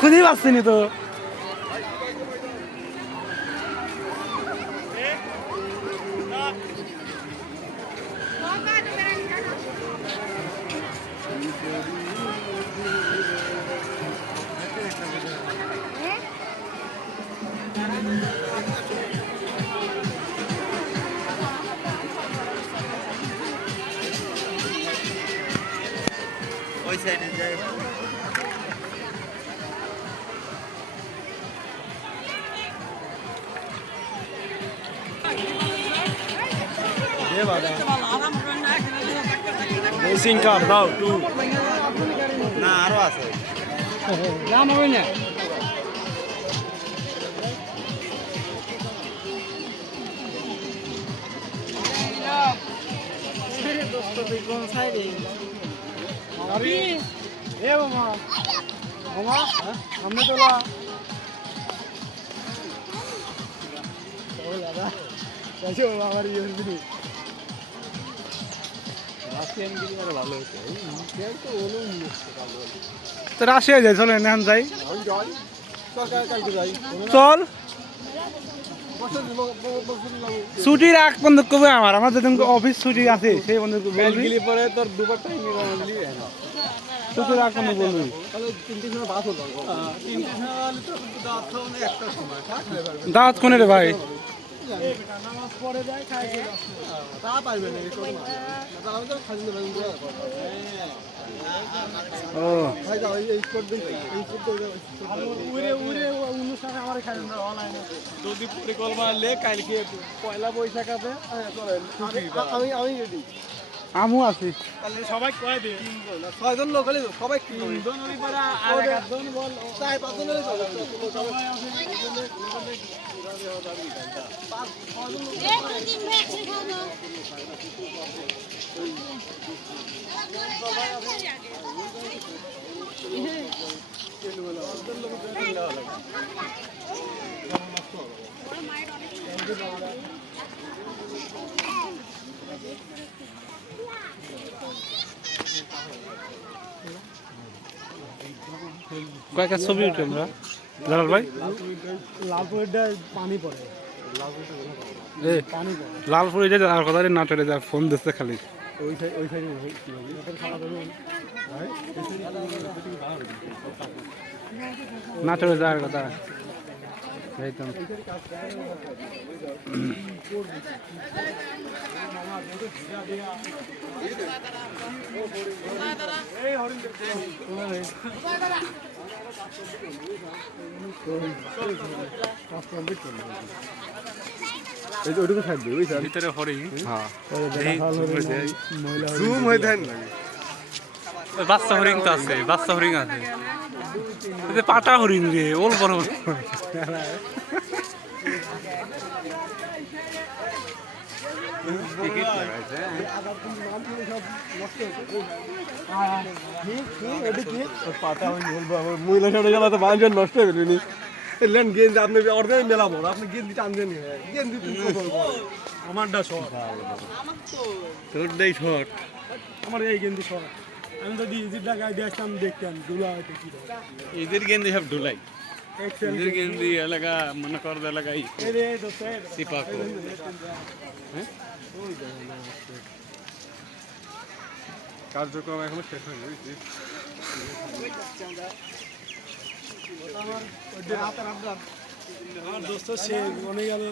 খুঁজেই পাচ্ছিনি তো। ওই সাইডে যাই। রেসিং দাও টু না আরও আছে। দাম হবে না এ মামা। মামা সামনে তোলা। ও দাদা। আমার ইয়ে দিদি তো রাশিয়া যাই চলো এনে যাই। চল। ছুটি রাখ বন্ধু কবে আমার? আমার যেদিন অফিস ছুটি আছে সেই বন্ধু বলবি? পরে তোর দুবার টাইম বন্ধু দাঁত কোনে রে ভাই? তা না আমি তো খালি নেবেন ও। ভাই যাও এই স্পট দিন এই স্পট উড়ে উড়ে অনুষ্ঠানে আমার খাই অনলাইনে। যদি পরিকল্পনা লে কালকে পয়লা বৈশাখাতে আমি আমি রেডি আমু আছি। তাহলে সবাই কয় দে ছয়জন লোক হলে সবাই তিনজন। হলে পরে আর একজন বল চার পাঁচজন হলে সবাই এক দিন ভ্যাকসিন কয়েকটা ছবি উঠে আমরা। জালাল ভাই? লালপুরটা পানি পড়ে। লালপুর এটা আর কথা নাটোরে যা ফোন দিচ্ছে খালি। ওই সাইড ওই সাইডে না। যাওয়ার কথা। তো ওইটুকু থাকবে বুঝছেন ভিতরে হরিণ হ্যাঁ জুম হয়ে ওই বাচ্চা হরিণ তো আছে বাচ্চা হরিণ আছে পাটা হরিণ রে ওল বড় বড়। আমার গেঞ্জি গেঞ্জি গেঞ্জি এই গেন্দি শর্ট। আমি যদি ইজির টাকায় দিয়ে আসতাম দেখতাম দুলা হয়তো কি এদের গেন্দি সব ঢুলাই এক্সেল এদের গেন্দি। এলাকা মনে কর তো স্যার সিপাকো কার্যক্রম এখনও শেষ হয়নি আমার দোস্ত সে অনেক গেল।